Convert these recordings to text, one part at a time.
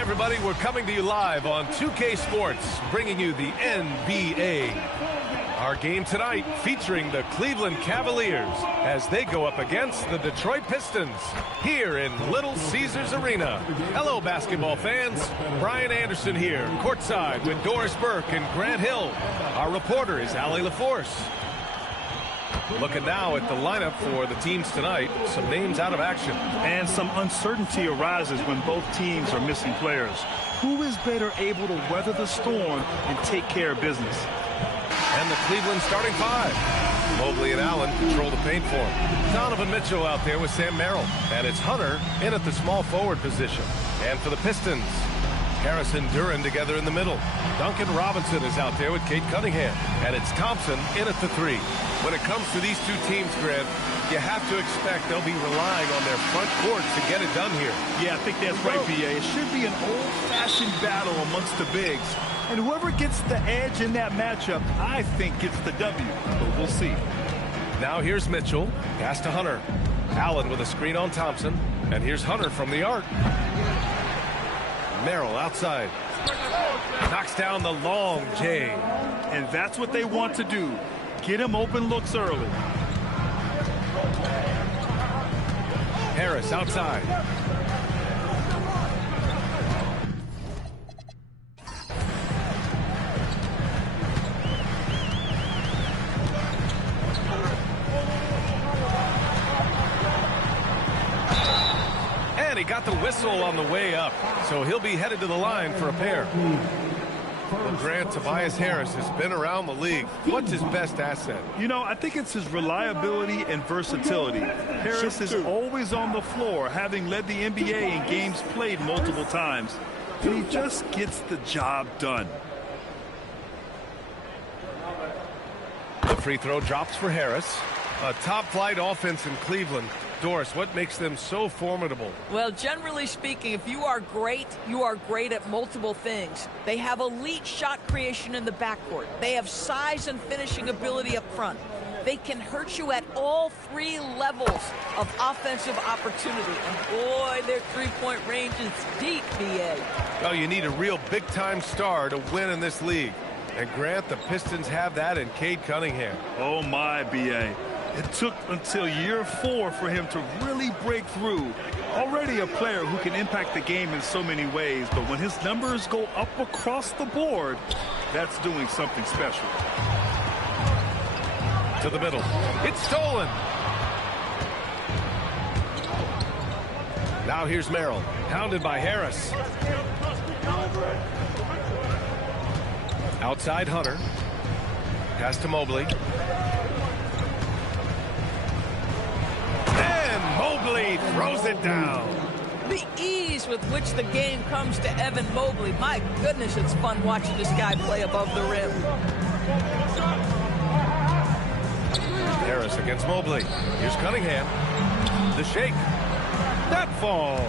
everybody, we're coming to you live on 2K Sports, bringing you the NBA. Our game tonight featuring the Cleveland Cavaliers as they go up against the Detroit Pistons here in Little Caesars Arena. Hello, basketball fans. Brian Anderson here, courtside with Doris Burke and Grant Hill. Our reporter is Allie LaForce. Looking now at the lineup for the teams tonight, some names out of action. And some uncertainty arises when both teams are missing players. Who is better able to weather the storm and take care of business? And the Cleveland starting five. Mobley and Allen control the paint for him. Donovan Mitchell out there with Sam Merrill. And it's Hunter in at the small forward position. And for the Pistons, Harris and Duran together in the middle. Duncan Robinson is out there with Cade Cunningham. And it's Thompson in at the three. When it comes to these two teams, Grant, you have to expect they'll be relying on their front court to get it done here. Yeah, I think that's right, B.A. It should be an old-fashioned battle amongst the bigs. And whoever gets the edge in that matchup, I think gets the W. But we'll see. Now here's Mitchell. Pass to Hunter. Allen with a screen on Thompson. And here's Hunter from the arc. Merrill outside. Knocks down the long J. And that's what they want to do. Get him open looks early. Harris outside. And he got the whistle on the way up, so he'll be headed to the line for a pair. Well, Grant, Tobias Harris has been around the league. What's his best asset? You know, I think it's his reliability and versatility. Harris is always on the floor, having led the NBA in games played multiple times. And he just gets the job done. The free throw drops for Harris. A top-flight offense in Cleveland. Doris, what makes them so formidable? Well, generally speaking, if you are great at multiple things. They have elite shot creation in the backcourt. They have size and finishing ability up front. They can hurt you at all three levels of offensive opportunity. And boy, their three-point range is deep, B.A. Well, you need a real big-time star to win in this league. And Grant, the Pistons have that in Cade Cunningham. Oh, my, B.A. It took until year 4 for him to really break through. Already a player who can impact the game in so many ways, but when his numbers go up across the board, that's doing something special. To the middle. It's stolen. Now here's Merrill. Hounded by Harris. Outside Hunter. Pass to Mobley. Mobley throws it down. The ease with which the game comes to Evan Mobley. My goodness, it's fun watching this guy play above the rim. Harris against Mobley. Here's Cunningham. The shake. That falls.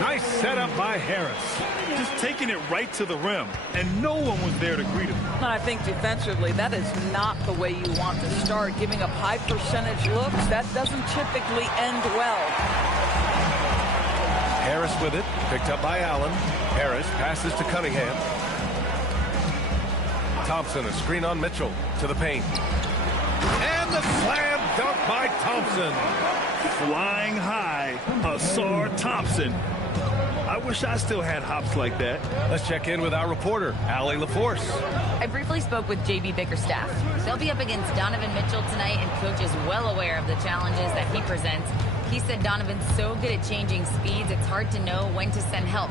Nice setup by Harris. Just taking it right to the rim, and no one was there to greet him. And I think defensively, that is not the way you want to start. Giving up high percentage looks, that doesn't typically end well. Harris with it, picked up by Allen. Harris passes to Cunningham. Thompson, a screen on Mitchell, to the paint. And the slam dunk by Thompson. Flying high, Asar Thompson. I wish I still had hops like that. Let's check in with our reporter, Allie LaForce. I briefly spoke with J.B. Bickerstaff. They'll be up against Donovan Mitchell tonight, and Coach is well aware of the challenges that he presents. He said Donovan's so good at changing speeds, it's hard to know when to send help.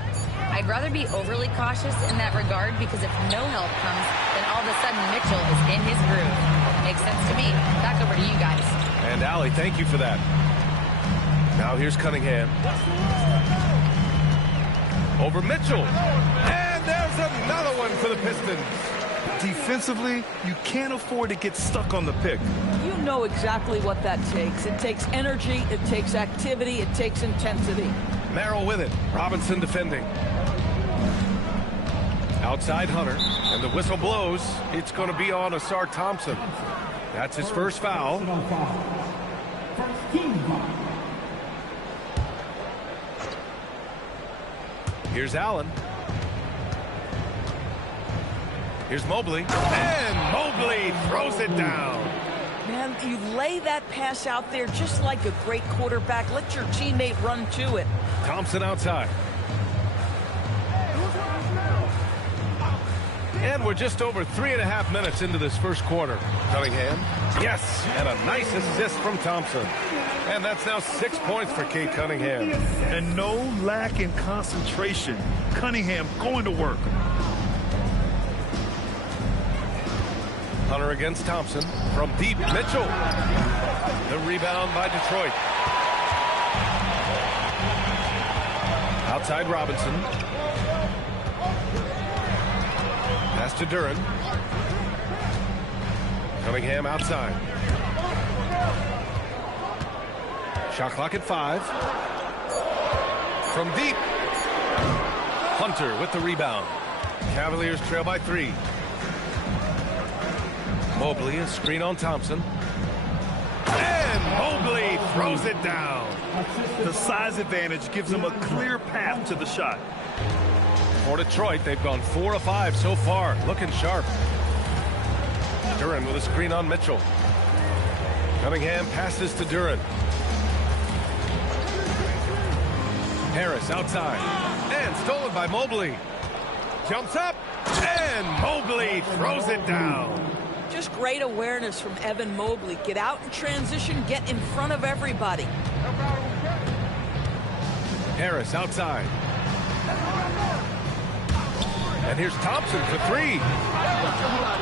I'd rather be overly cautious in that regard, because if no help comes, then all of a sudden Mitchell is in his groove. Makes sense to me. Back over to you guys. And Allie, thank you for that. Now here's Cunningham. Over Mitchell. And there's another one for the Pistons. Defensively, you can't afford to get stuck on the pick. You know exactly what that takes. It takes energy, it takes activity, it takes intensity. Merrill with it. Robinson defending. Outside Hunter. And the whistle blows. It's going to be on Asar Thompson. That's his first foul. Here's Allen. Here's Mobley. And Mobley throws it down. Man, you lay that pass out there just like a great quarterback. Let your teammate run to it. Thompson outside. And we're just over 3.5 minutes into this first quarter. Cunningham. Yes, and a nice assist from Thompson. And that's now 6 points for Cade Cunningham. And no lack in concentration. Cunningham going to work. Hunter against Thompson. From deep, Mitchell. The rebound by Detroit. Outside Robinson. Pass to Duren. Cunningham outside. Shot clock at 5. From deep. Hunter with the rebound. Cavaliers trail by 3. Mobley, a screen on Thompson. And Mobley throws it down. The size advantage gives him a clear path to the shot. For Detroit, they've gone 4 of 5 so far. Looking sharp. Duren with a screen on Mitchell. Cunningham passes to Duren. Harris outside. And stolen by Mobley. Jumps up. And Mobley throws it down. Just great awareness from Evan Mobley. Get out in transition, get in front of everybody. Harris outside. And here's Thompson for 3.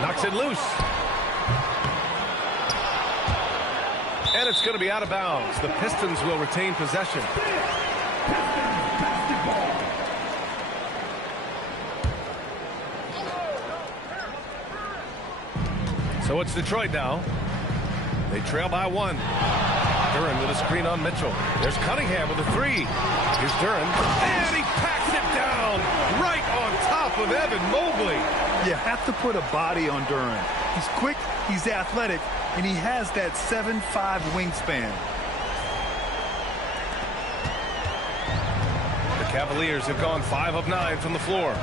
Knocks it loose. And it's going to be out of bounds. The Pistons will retain possession. So it's Detroit now. They trail by 1. Duren with a screen on Mitchell. There's Cunningham with a 3. Here's Duren. And he packs it down right on top of Evan Mobley. You have to put a body on Duren. He's quick, he's athletic, and he has that 7'5" wingspan. The Cavaliers have gone 5 of 9 from the floor.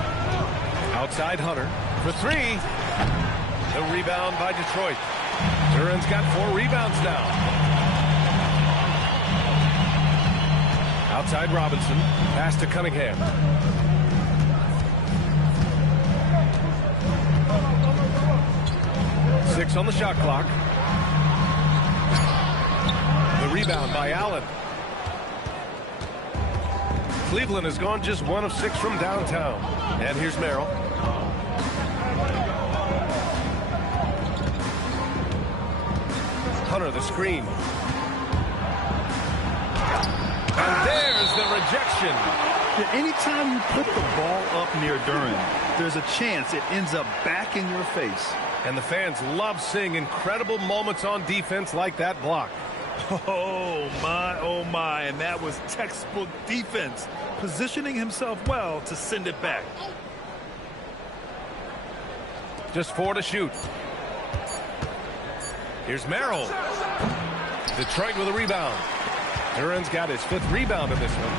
Outside Hunter for 3. The rebound by Detroit. Duren's got 4 rebounds now. Outside Robinson. Pass to Cunningham. Six on the shot clock. The rebound by Allen. Cleveland has gone just 1 of 6 from downtown. And here's Merrill. Hunter the screen. And there's the rejection. Anytime you put the ball up near Duren, there's a chance it ends up back in your face. And the fans love seeing incredible moments on defense like that block. Oh my, and that was textbook defense, positioning himself well to send it back. Just 4 to shoot. Here's Merrill. Detroit with a rebound. Duren's got his 5th rebound in this one.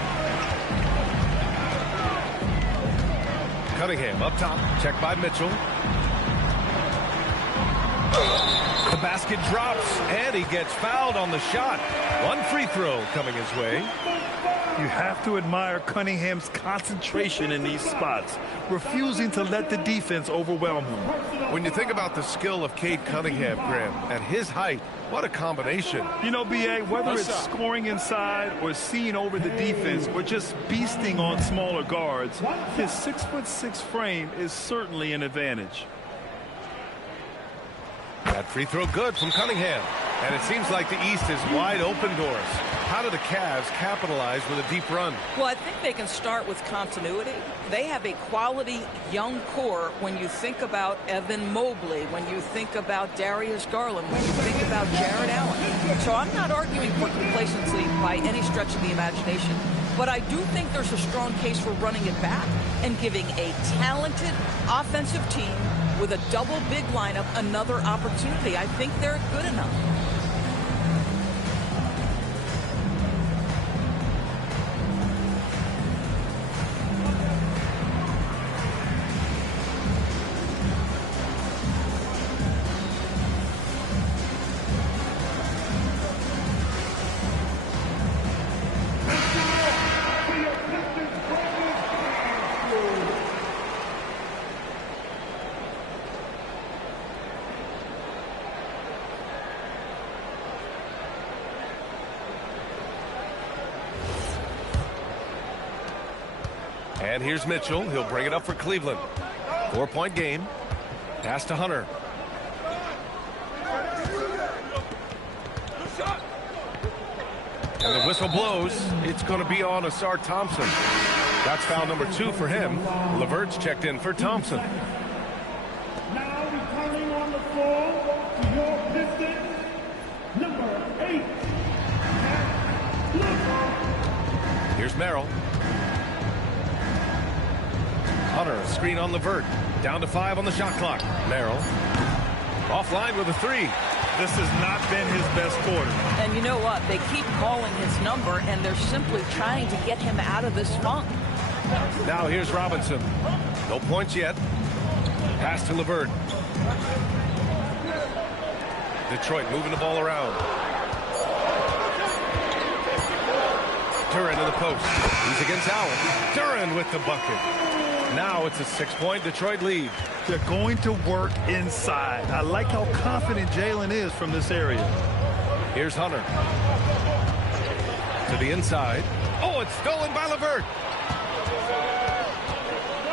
Cunningham up top. Checked by Mitchell. The basket drops, and he gets fouled on the shot. 1 free throw coming his way. You have to admire Cunningham's concentration in these spots, refusing to let the defense overwhelm him. When you think about the skill of Cade Cunningham, Graham, and his height, what a combination. You know, B.A., whether it's scoring inside or seeing over the defense or just beasting on smaller guards, his 6'6" frame is certainly an advantage. That free throw good from Cunningham. And it seems like the East is wide open doors. How do the Cavs capitalize with a deep run? Well, I think they can start with continuity. They have a quality young core when you think about Evan Mobley, when you think about Darius Garland, when you think about Jared Allen. So I'm not arguing for complacency by any stretch of the imagination. But I do think there's a strong case for running it back and giving a talented offensive team with a double big lineup another opportunity. I think they're good enough. And here's Mitchell. He'll bring it up for Cleveland. 4-point game. Pass to Hunter. And the whistle blows. It's going to be on Asar Thompson. That's foul number 2 for him. LeVert's checked in for Thompson. Now returning on the floor to your Pistons, number 8. Here's Merrill. Hunter, a screen on LeVert. Down to 5 on the shot clock. Merrill. Offline with a 3. This has not been his best quarter. And you know what? They keep calling his number, and they're simply trying to get him out of this funk. Now here's Robinson. No points yet. Pass to LeVert. Detroit moving the ball around. Duran to the post. He's against Allen. Duran with the bucket. Now it's a 6-point Detroit lead. They're going to work inside. I like how confident Jalen is from this area. Here's Hunter. To the inside. Oh, it's stolen by LeVert.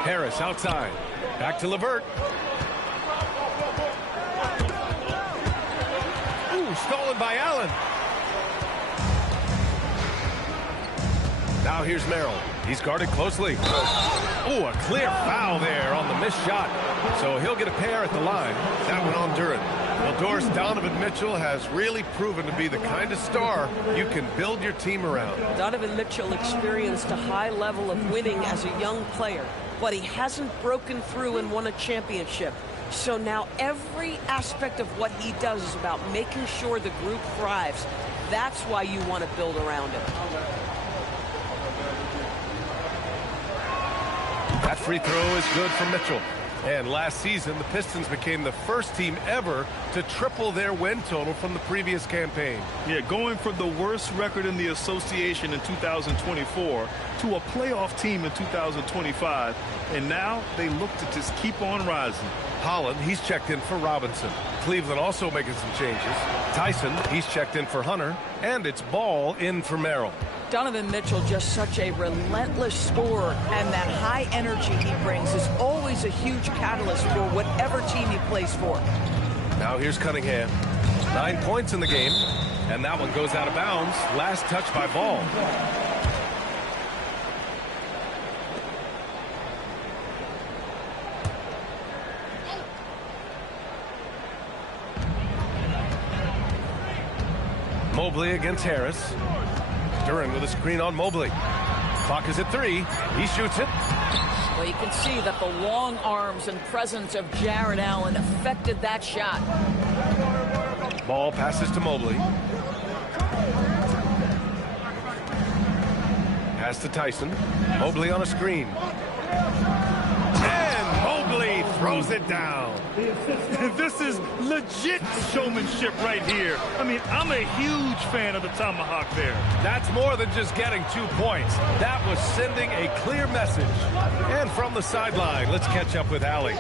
Harris outside. Back to LeVert. Ooh, stolen by Allen. Now here's Merrill. He's guarded closely. Ooh, a clear foul there on the missed shot. So he'll get a pair at the line. That one on Duran. Well, Doris, Donovan Mitchell has really proven to be the kind of star you can build your team around. Donovan Mitchell experienced a high level of winning as a young player, but he hasn't broken through and won a championship. So now every aspect of what he does is about making sure the group thrives. That's why you want to build around him. That free throw is good for Mitchell. And last season, the Pistons became the first team ever to triple their win total from the previous campaign. Yeah, going from the worst record in the association in 2024 to a playoff team in 2025. And now they look to just keep on rising. Holland, he's checked in for Robinson. Cleveland also making some changes. Tyson, he's checked in for Hunter. And it's Ball in for Merrill. Donovan Mitchell, just such a relentless scorer, and that high energy he brings is always a huge catalyst for whatever team he plays for. Now here's Cunningham. 9 points in the game, and that one goes out of bounds. Last touch by Ball. Mobley against Harris. Duran with a screen on Mobley. Clock is at 3. He shoots it. Well, you can see that the long arms and presence of Jared Allen affected that shot. Ball passes to Mobley. Pass to Tyson. Mobley on a screen. And Mobley throws it down. This is legit showmanship right here. I mean, I'm a huge fan of the tomahawk there. That's more than just getting 2 points. That was sending a clear message. And from the sideline, let's catch up with Allie.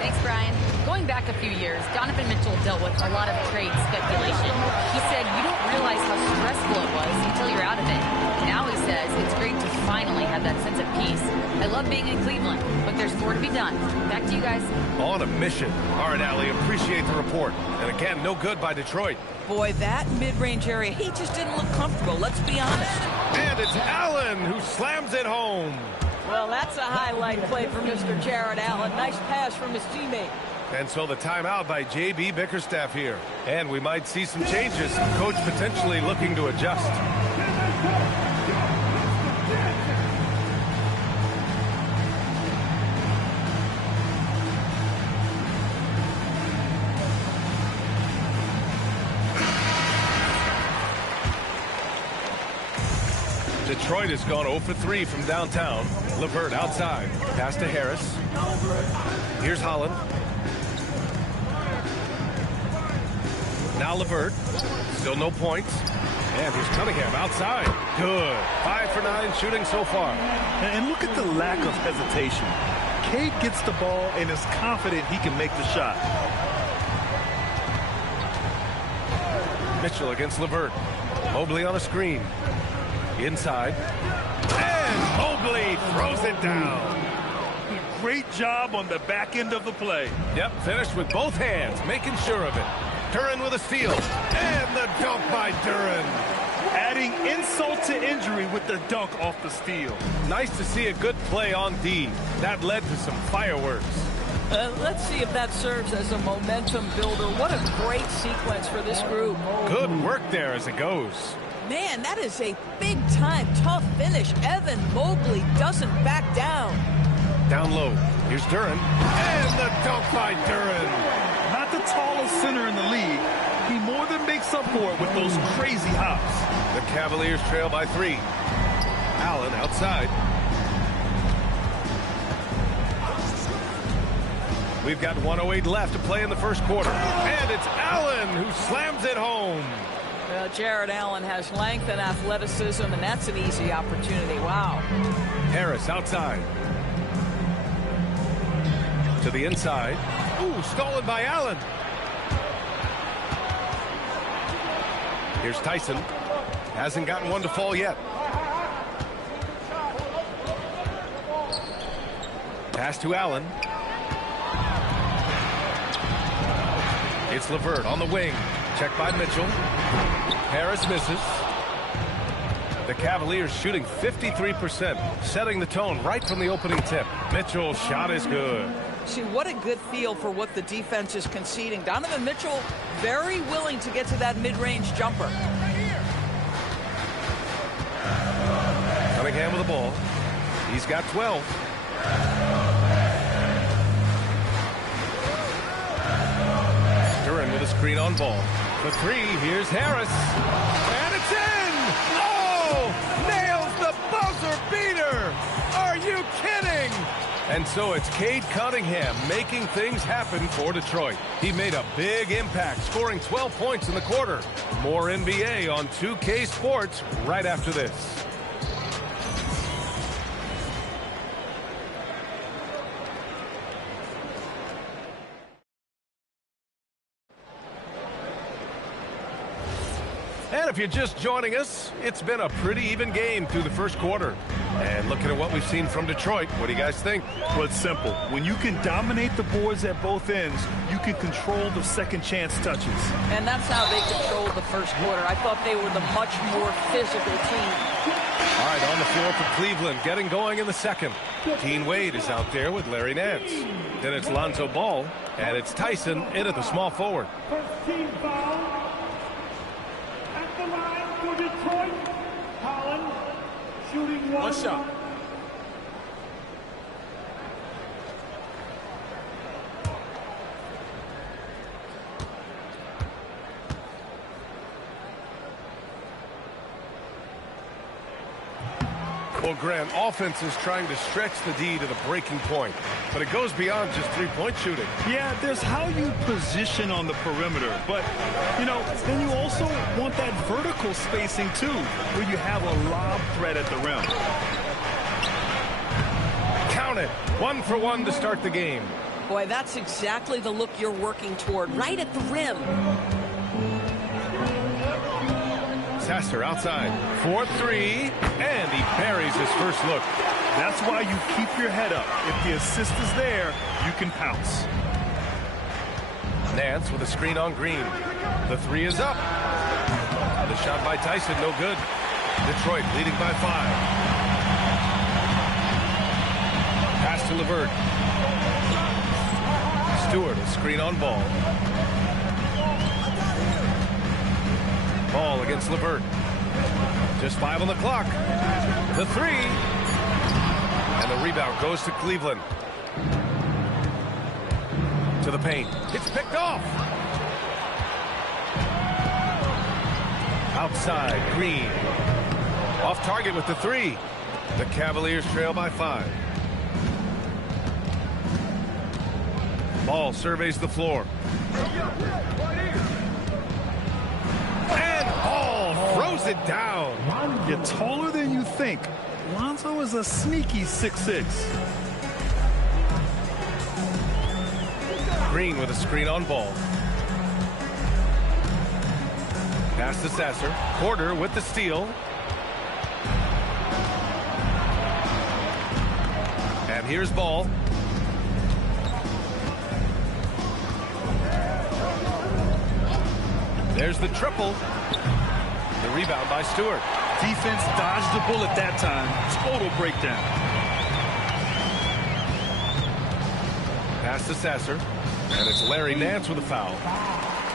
Thanks, Brian. Going back a few years, Donovan Mitchell dealt with a lot of trade speculation. He said you don't realize how stressful it was until you're out of it. Now he says it's great to finally have that sense of peace. I love being in Cleveland, but there's more to be done. Back to you guys. On a mission. All right, Allie, appreciate the report. And again, no good by Detroit. Boy, that mid-range area, he just didn't look comfortable, let's be honest. And it's Allen who slams it home. Well, that's a highlight play for Mr. Jared Allen. Nice pass from his teammate. And so the timeout by J.B. Bickerstaff here. And we might see some changes. Coach potentially looking to adjust. Detroit has gone 0 for 3 from downtown. LeVert outside. Pass to Harris. Here's Holland. Now LeVert. Still no points. And here's Cunningham outside. Good. 5 for 9 shooting so far. And look at the lack of hesitation. Cade gets the ball and is confident he can make the shot. Mitchell against LeVert. Mobley on a screen. Inside. And Mobley throws it down. Great job on the back end of the play. Yep, finished with both hands, making sure of it. Duren with a steal. And the dunk by Duren. Adding insult to injury with the dunk off the steal. Nice to see a good play on D. That led to some fireworks. Let's see if that serves as a momentum builder. What a great sequence for this group. Good work there as it goes. Man, that is a big-time tough finish. Evan Mobley doesn't back down. Down low. Here's Duren. And the dunk by Duren. Not the tallest center in the league. He more than makes up for it with those crazy hops. The Cavaliers trail by 3. Allen outside. We've got 1:08 left to play in the first quarter. And it's Allen who slams it home. Well, Jared Allen has length and athleticism, and that's an easy opportunity. Wow. Harris outside. To the inside. Ooh, stolen by Allen. Here's Tyson. Hasn't gotten one to fall yet. Pass to Allen. It's LeVert on the wing. Checked by Mitchell. Harris misses. The Cavaliers shooting 53%, setting the tone right from the opening tip. Mitchell's shot is good. See, what a good feel for what the defense is conceding. Donovan Mitchell very willing to get to that mid-range jumper. Cunningham with the ball. He's got 12. Duren with a screen on ball. The 3, here's Harris. And it's in! Oh! Nails the buzzer beater! Are you kidding? And so it's Cade Cunningham making things happen for Detroit. He made a big impact, scoring 12 points in the quarter. More NBA on 2K Sports right after this. And if you're just joining us, it's been a pretty even game through the first quarter. And looking at what we've seen from Detroit, what do you guys think? Well, it's simple. When you can dominate the boards at both ends, you can control the second chance touches. And that's how they controlled the first quarter. I thought they were the much more physical team. All right, on the floor for Cleveland, getting going in the second. Dean Wade is out there with Larry Nance. Then it's Lonzo Ball, and it's Tyson in at the small forward. First team foul. At the line for Detroit. Holland shooting one shot. Well, Grant, offense is trying to stretch the D to the breaking point, but it goes beyond just three-point shooting. Yeah, there's how you position on the perimeter, but, you know, then you also want that vertical spacing, too, where you have a lob threat at the rim. Count it. 1 for 1 to start the game. Boy, that's exactly the look you're working toward, right at the rim. Sasser outside for 3, and he buries his first look. That's why you keep your head up. If the assist is there, you can pounce. Nance with a screen on Green. The 3 is up. The shot by Tyson, no good. Detroit leading by 5. Pass to LeVert. Stewart, a screen on Ball. Ball against LeVert. Just 5 on the clock. The 3. And the rebound goes to Cleveland. To the paint. It's picked off. Outside, Green. Off target with the 3. The Cavaliers trail by 5. Ball surveys the floor. And Ball throws it down. You're taller than you think. Lonzo is a sneaky 6'6". Green with a screen on Ball. Pass to Sasser. Porter with the steal. here's Ball. There's the triple. The rebound by Stewart. Defense dodged the bullet that time. Total breakdown. Pass to Sasser. And it's Larry Nance with a foul.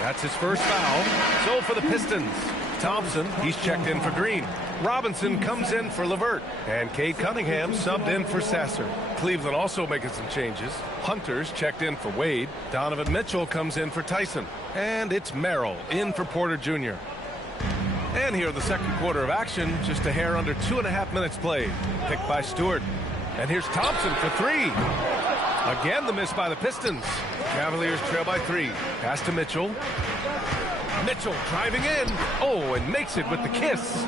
That's his first foul. So for the Pistons, Thompson, he's checked in for Green. Robinson comes in for LeVert. And Cade Cunningham subbed in for Sasser. Cleveland also making some changes. Hunter's checked in for Wade. Donovan Mitchell comes in for Tyson. And it's Merrill in for Porter Jr. And here the second quarter of action, just a hair under 2.5 minutes played. Picked by Stewart. And here's Thompson for three. Again, the miss by the Pistons. Cavaliers trail by 3. Pass to Mitchell. Mitchell driving in. Oh, and makes it with the kiss.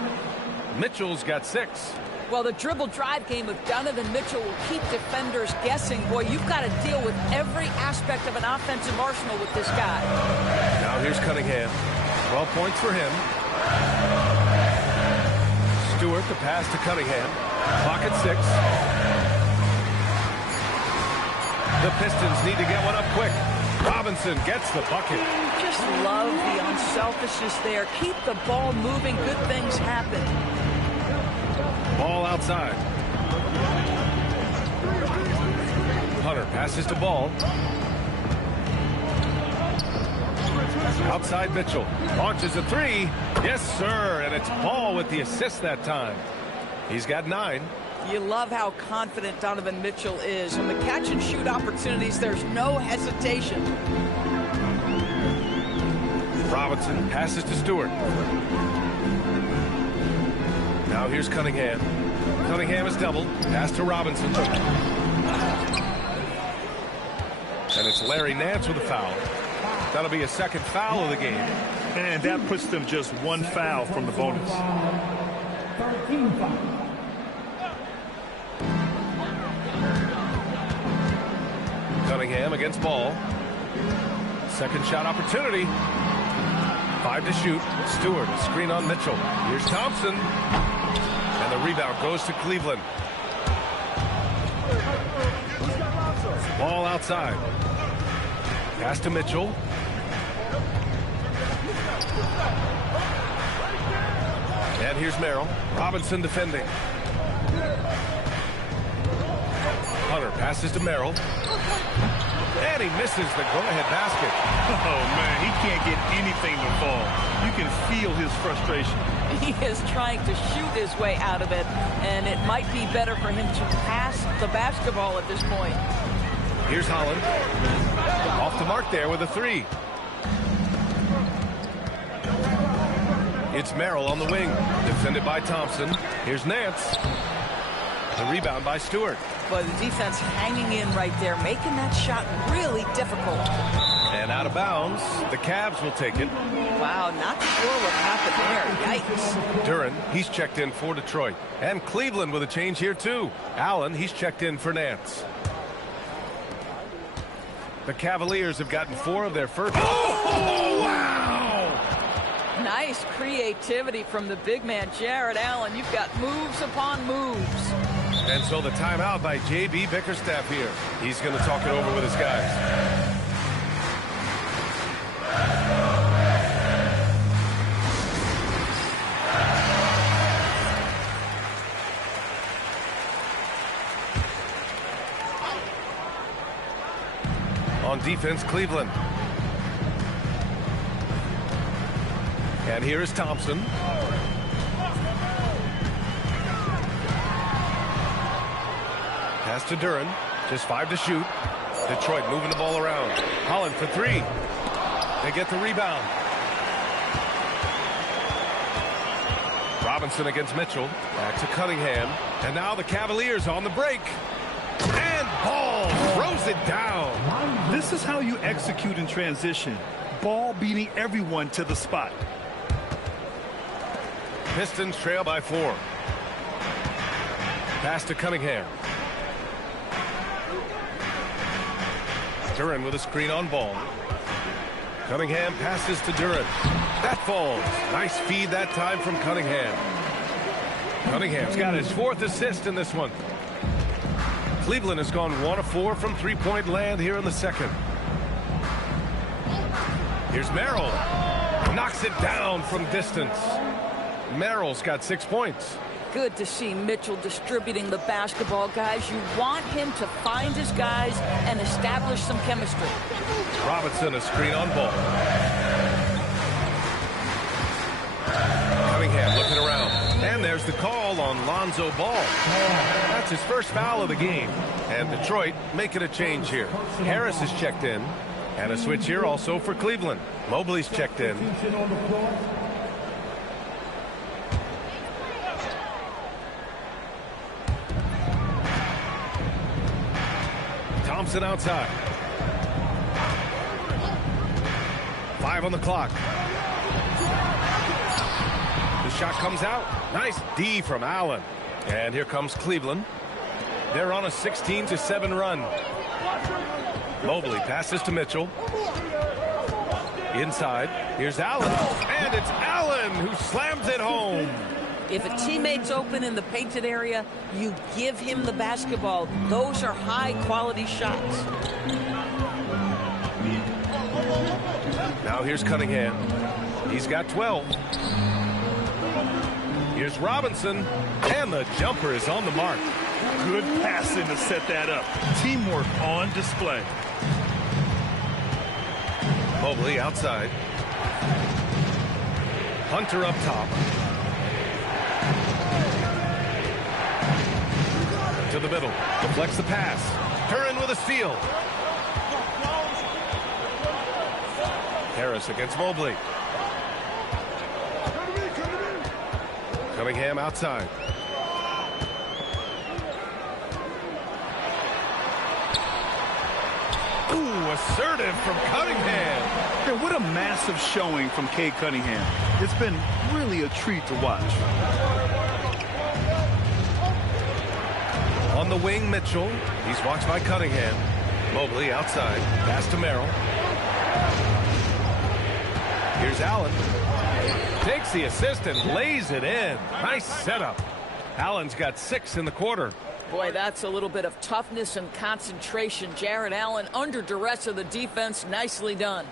Mitchell's got 6. Well, the dribble drive game with Donovan Mitchell will keep defenders guessing. Boy, you've got to deal with every aspect of an offensive arsenal with this guy. Now here's Cunningham. 12 points for him. Stewart, the pass to Cunningham. Clock at 6. The Pistons need to get one up quick. Robinson gets the bucket. Just love the unselfishness there. Keep the ball moving. Good things happen. Ball outside. Hunter passes to Ball. Outside Mitchell. Launches a 3. Yes, sir. And it's Ball with the assist that time. He's got 9. You love how confident Donovan Mitchell is. On the catch and shoot opportunities, there's no hesitation. Robinson passes to Stewart. Now here's Cunningham. Cunningham is doubled. Pass to Robinson. And it's Larry Nance with a foul. That'll be a second foul of the game. And that puts them just 1 foul from the bonus. 13 fouls. Cunningham against Ball. Second shot opportunity. 5 to shoot. Stewart, screen on Mitchell. Here's Thompson. And the rebound goes to Cleveland. Ball outside. Pass to Mitchell. And here's Merrill. Robinson defending. Hunter passes to Merrill. And he misses the go-ahead basket. Oh, man, he can't get anything to fall. You can feel his frustration. He is trying to shoot his way out of it, and it might be better for him to pass the basketball at this point. Here's Holland. Off the mark there with a 3. It's Merrill on the wing. Defended by Thompson. Here's Nance. The rebound by Stewart. But the defense hanging in right there, making that shot really difficult. And out of bounds, the Cavs will take it. Wow, not sure what happened there. Yikes. Duren, he's checked in for Detroit. And Cleveland with a change here, too. Allen, he's checked in for Nance. The Cavaliers have gotten 4 of their first. Oh, wow! Nice creativity from the big man, Jared Allen. You've got moves upon moves. And so the timeout by J.B. Bickerstaff here. He's going to talk it over with his guys. On defense, Cleveland. And here is Thompson. Pass to Duren. Just 5 to shoot. Detroit moving the ball around. Holland for 3. They get the rebound. Robinson against Mitchell. Back to Cunningham. And now the Cavaliers on the break. And Ball throws it down. This is how you execute in transition. Ball beating everyone to the spot. Pistons trail by 4. Pass to Cunningham. Duren with a screen on Ball. Cunningham passes to Duren. That falls. Nice feed that time from Cunningham. Cunningham's got his 4th assist in this one. Cleveland has gone 1 of 4 from three-point land here in the second. Here's Merrill. Knocks it down from distance. Merrill's got 6 points. Good to see Mitchell distributing the basketball, guys. You want him to find his guys and establish some chemistry. Robinson, a screen on ball. Cunningham looking around. And there's the call on Lonzo Ball. That's his first foul of the game. And Detroit making a change here. Harris is checked in. And a switch here also for Cleveland. Mobley's checked in. Thompson outside. 5 on the clock. The shot comes out. Nice D from Allen. And here comes Cleveland. They're on a 16-7 run. Mobley passes to Mitchell. Inside. Here's Allen. And it's Allen who slams it home. If a teammate's open in the painted area, you give him the basketball. Those are high-quality shots. Now here's Cunningham. He's got 12. Here's Robinson. And the jumper is on the mark. Good passing to set that up. Teamwork on display. Mobley outside. Hunter up top. To the middle. Deflects the pass. Curran with a steal. Harris against Mobley. Cunningham outside. Ooh, assertive from Cunningham. Yeah, what a massive showing from Cade Cunningham. It's been really a treat to watch. On the wing, Mitchell. He's watched by Cunningham. Mobley outside. Pass to Merrill. Here's Allen. Takes the assist and lays it in. Nice setup. Allen's got 6 in the quarter. Boy, that's a little bit of toughness and concentration. Jarrett Allen under duress of the defense. Nicely done.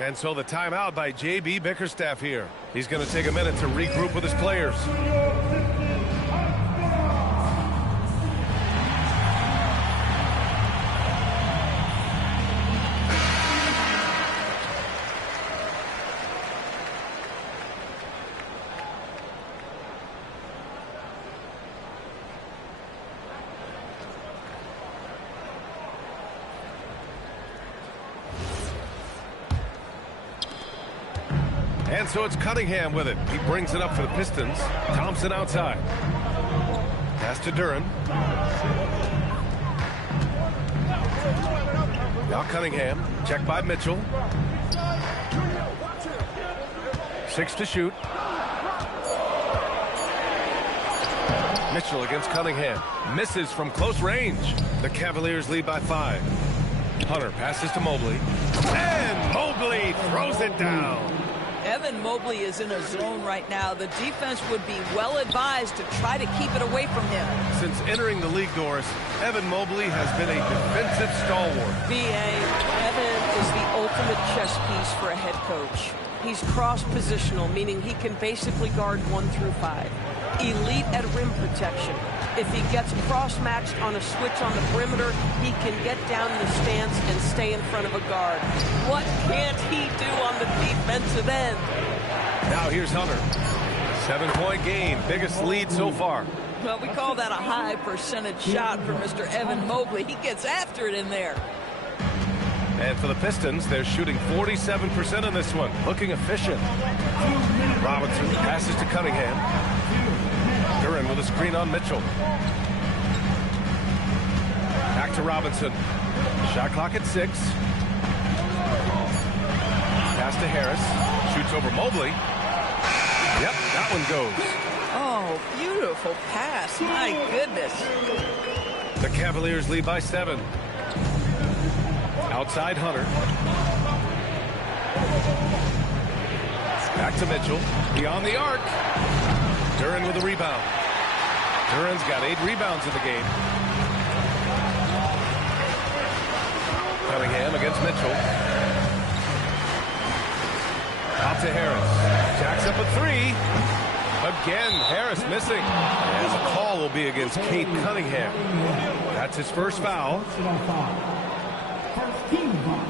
And so the timeout by J.B. Bickerstaff here. He's going to take a minute to regroup with his players. And so it's Cunningham with it. He brings it up for the Pistons. Thompson outside. Pass to Duran. Now Cunningham. Checked by Mitchell. 6 to shoot. Mitchell against Cunningham. Misses from close range. The Cavaliers lead by 5. Hunter passes to Mobley. And Mobley throws it down. Evan Mobley is in a zone right now. The defense would be well advised to try to keep it away from him. Since entering the league, Doris, Evan Mobley has been a defensive stalwart. B.A. Evan is the ultimate chess piece for a head coach. He's cross-positional, meaning he can basically guard 1 through 5. Elite at rim protection. If he gets cross-matched on a switch on the perimeter, he can get down in the stance and stay in front of a guard. What can't he do on the defensive end? Now here's Hunter. 7-point game, biggest lead so far. Well, we call that a high percentage shot for Mr. Evan Mobley. He gets after it in there. And for the Pistons, they're shooting 47% in this one, looking efficient. Robinson passes to Cunningham. Duran with a screen on Mitchell. Back to Robinson. Shot clock at 6. Pass to Harris. Shoots over Mobley. Yep, that one goes. Oh, beautiful pass. My goodness. The Cavaliers lead by 7. Outside Hunter. Back to Mitchell. Beyond the arc. Duran with a rebound. Duran's got 8 rebounds in the game. Cunningham against Mitchell. Out to Harris. Jacks up a three. Again, Harris missing. And the call will be against Cade Cunningham. That's his first foul. First team foul.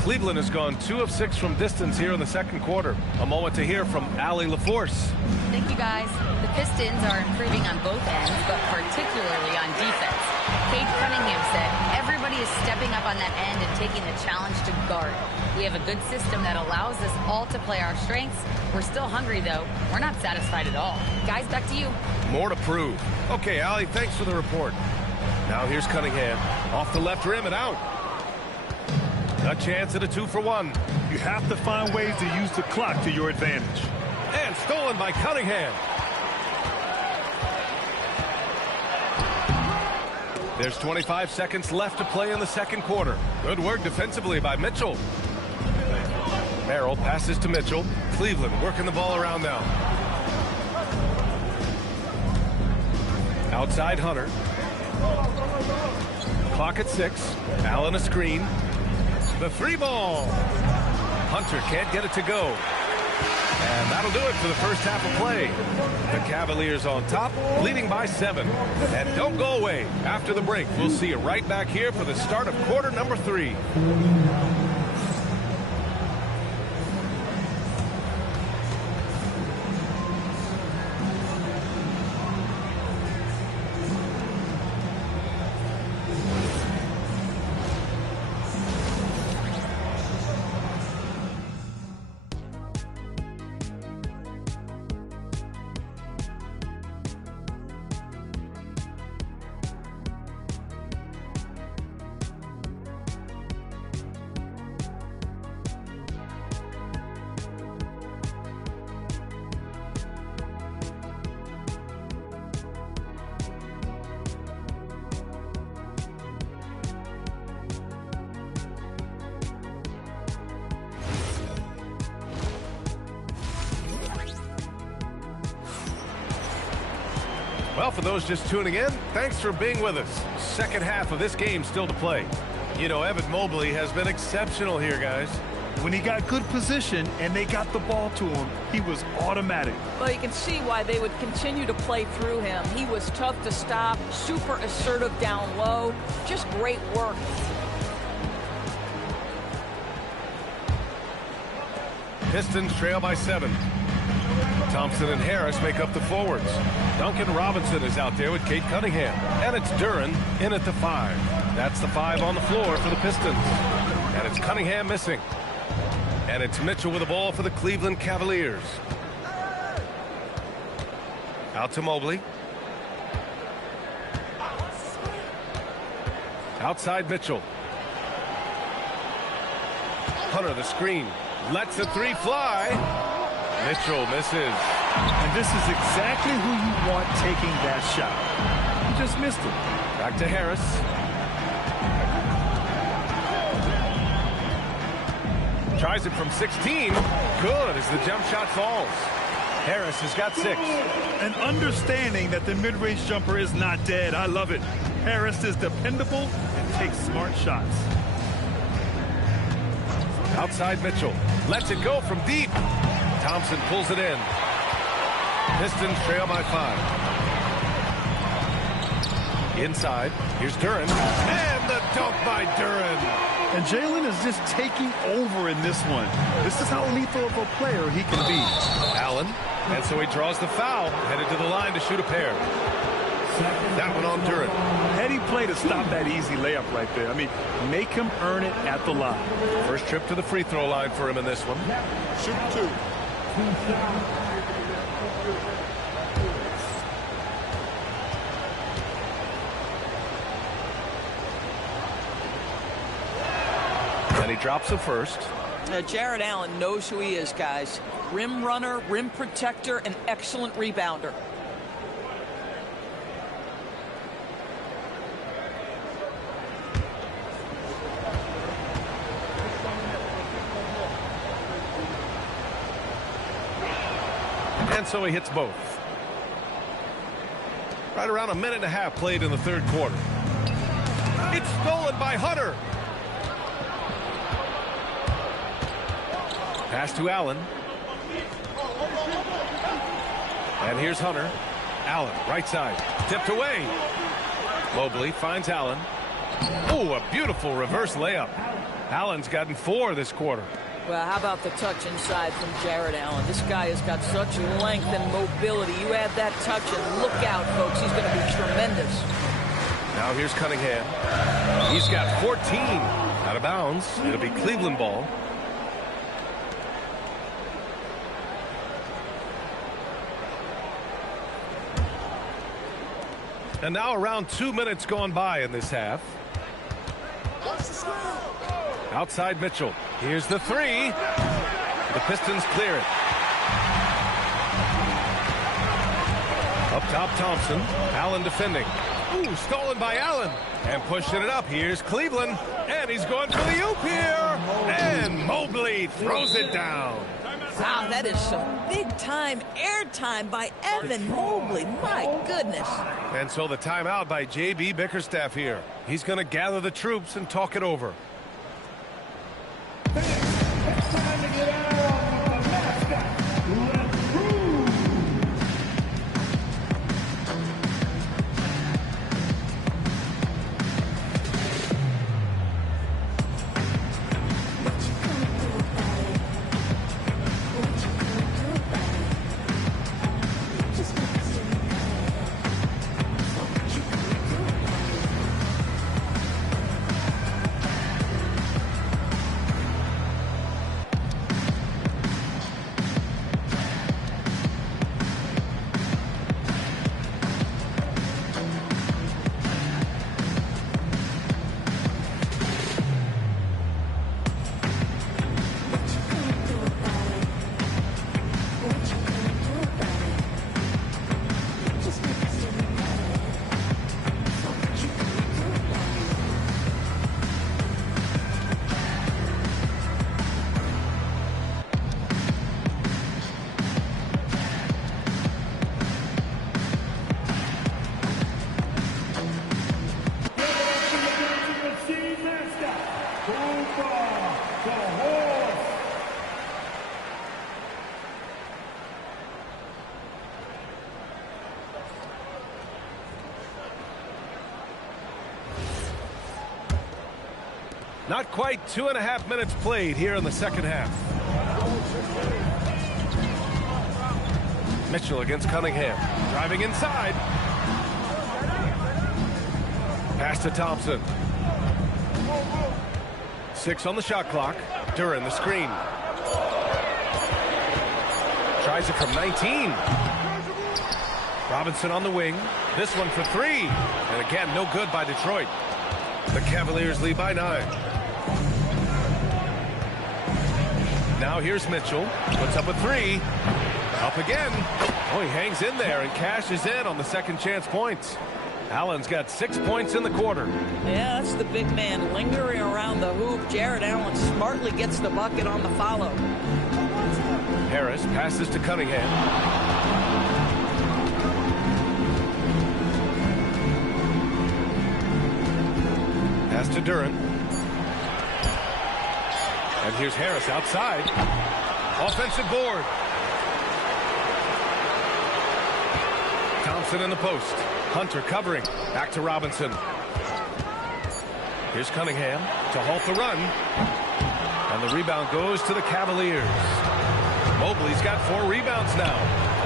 Cleveland has gone 2 of 6 from distance here in the second quarter. A moment to hear from Allie LaForce. Thank you, guys. The Pistons are improving on both ends, but particularly on defense. Cade Cunningham said, everybody is stepping up on that end and taking the challenge to guard. We have a good system that allows us all to play our strengths. We're still hungry, though. We're not satisfied at all. Guys, back to you. More to prove. Okay, Allie, thanks for the report. Now here's Cunningham. Off the left rim and out. A chance at a 2-for-1. You have to find ways to use the clock to your advantage. And stolen by Cunningham. There's 25 seconds left to play in the second quarter. Good work defensively by Mitchell. Merrill passes to Mitchell. Cleveland working the ball around now. Outside Hunter. Clock at 6. Allen a screen. The 3-ball. Hunter can't get it to go. And that'll do it for the first half of play. The Cavaliers on top, leading by 7. And don't go away. After the break, we'll see you right back here for the start of quarter number 3. Well, for those just tuning in, thanks for being with us. Second half of this game still to play. You know, Evan Mobley has been exceptional here, guys. When he got good position and they got the ball to him, he was automatic. Well, you can see why they would continue to play through him. He was tough to stop, super assertive down low. Just great work. Pistons trail by 7. Thompson and Harris make up the forwards. Duncan Robinson is out there with Cade Cunningham. And it's Duren in at the 5. That's the 5 on the floor for the Pistons. And it's Cunningham missing. And it's Mitchell with the ball for the Cleveland Cavaliers. Out to Mobley. Outside Mitchell. Hunter the screen. Lets the 3 fly. Mitchell misses. And this is exactly who you want taking that shot. He just missed it. Back to Harris. Tries it from 16. Good as the jump shot falls. Harris has got 6. An understanding that the mid-range jumper is not dead. I love it. Harris is dependable and takes smart shots. Outside Mitchell. Lets it go from deep. Thompson pulls it in. Pistons trail by 5. Inside. Here's Duren. And the dunk by Duren. And Jalen is just taking over in this one. This is how lethal of a player he can be. Allen. And so he draws the foul. Headed to the line to shoot a pair. That one on Duren. Heady play to stop that easy layup right there. I mean, make him earn it at the line. First trip to the free throw line for him in this one. Shoot 2. And he drops the first. Jared Allen knows who he is, guys. Rim runner, rim protector, and excellent rebounder. And so he hits both. Right around a minute and a half played in the third quarter. It's stolen by Hunter. Pass to Allen. And here's Hunter. Allen, right side. Tipped away. Mobley finds Allen. Oh, a beautiful reverse layup. Allen's gotten 4 this quarter. Well, how about the touch inside from Jared Allen? This guy has got such length and mobility. You add that touch and look out, folks. He's going to be tremendous. Now here's Cunningham. He's got 14. Out of bounds. It'll be Cleveland ball. And now around 2 minutes gone by in this half. Outside Mitchell. Here's the 3. The Pistons clear it. Up top Thompson. Allen defending. Ooh, stolen by Allen. And pushing it up. Here's Cleveland. And he's going for the oop here. And Mobley throws it down. Wow, that is some big-time airtime by Evan Mobley. My goodness. And so the timeout by J.B. Bickerstaff here. He's going to gather the troops and talk it over. It's time to get out with the mascot. Let's move. Not quite 2.5 minutes played here in the second half. Mitchell against Cunningham. Driving inside. Pass to Thompson. 6 on the shot clock. Duran the screen. Tries it from 19. Robinson on the wing. This one for 3. And again, no good by Detroit. The Cavaliers lead by 9. Now here's Mitchell. Puts up a 3. Up again. Oh, he hangs in there and cashes in on the second chance points. Allen's got 6 points in the quarter. Yeah, that's the big man lingering around the hoop. Jared Allen smartly gets the bucket on the follow. Harris passes to Cunningham. Pass to Duran. And here's Harris outside. Offensive board. Thompson in the post. Hunter covering. Back to Robinson. Here's Cunningham to halt the run. And the rebound goes to the Cavaliers. Mobley's got 4 rebounds now.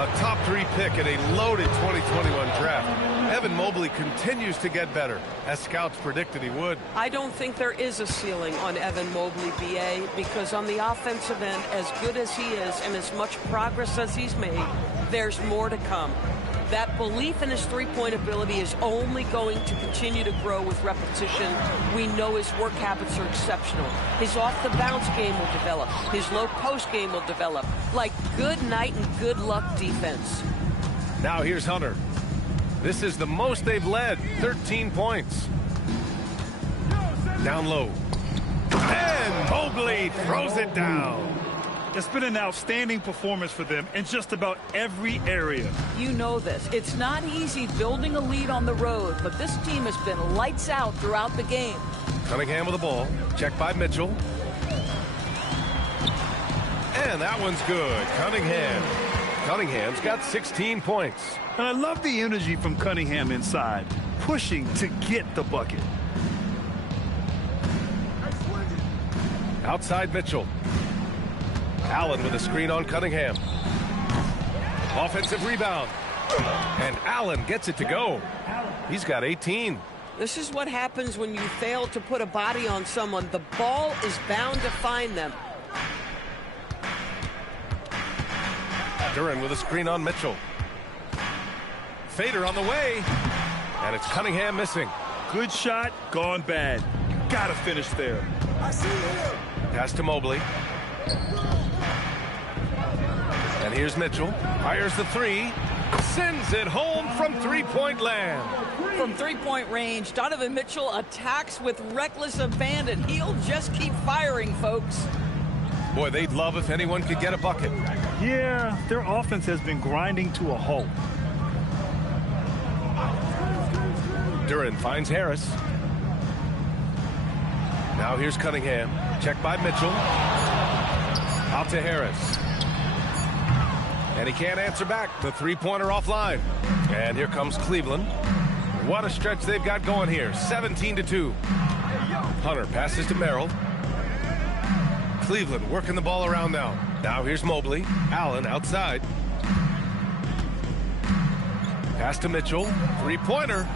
A top 3 pick in a loaded 2021 draft. Evan Mobley continues to get better, as scouts predicted he would. I don't think there is a ceiling on Evan Mobley, BA, because on the offensive end, as good as he is and as much progress as he's made, there's more to come. That belief in his three-point ability is only going to continue to grow with repetition. We know his work habits are exceptional. His off-the-bounce game will develop. His low-post game will develop. Like good night and good luck defense. Now here's Hunter. This is the most they've led, 13 points. Down low. And Mobley throws it down. It's been an outstanding performance for them in just about every area. You know this. It's not easy building a lead on the road, but this team has been lights out throughout the game. Cunningham with the ball. Checked by Mitchell. And that one's good. Cunningham's got 16 points. And I love the energy from Cunningham inside, pushing to get the bucket. Outside Mitchell. Allen with a screen on Cunningham. Offensive rebound. And Allen gets it to go. He's got 18. This is what happens when you fail to put a body on someone. The ball is bound to find them. Duran with a screen on Mitchell. Fader on the way. And it's Cunningham missing. Good shot, gone bad. You gotta finish there. Pass to Mobley. And here's Mitchell. Fires the three. Sends it home from three-point land. From three-point range, Donovan Mitchell attacks with reckless abandon. He'll just keep firing, folks. Boy, they'd love if anyone could get a bucket. Yeah, their offense has been grinding to a halt. Duran finds Harris. Now here's Cunningham. Checked by Mitchell. Out to Harris. And he can't answer back. The three-pointer offline. And here comes Cleveland. What a stretch they've got going here. 17-2. Hunter passes to Merrill. Cleveland working the ball around now. Now here's Mobley. Allen outside. Pass to Mitchell. Three-pointer.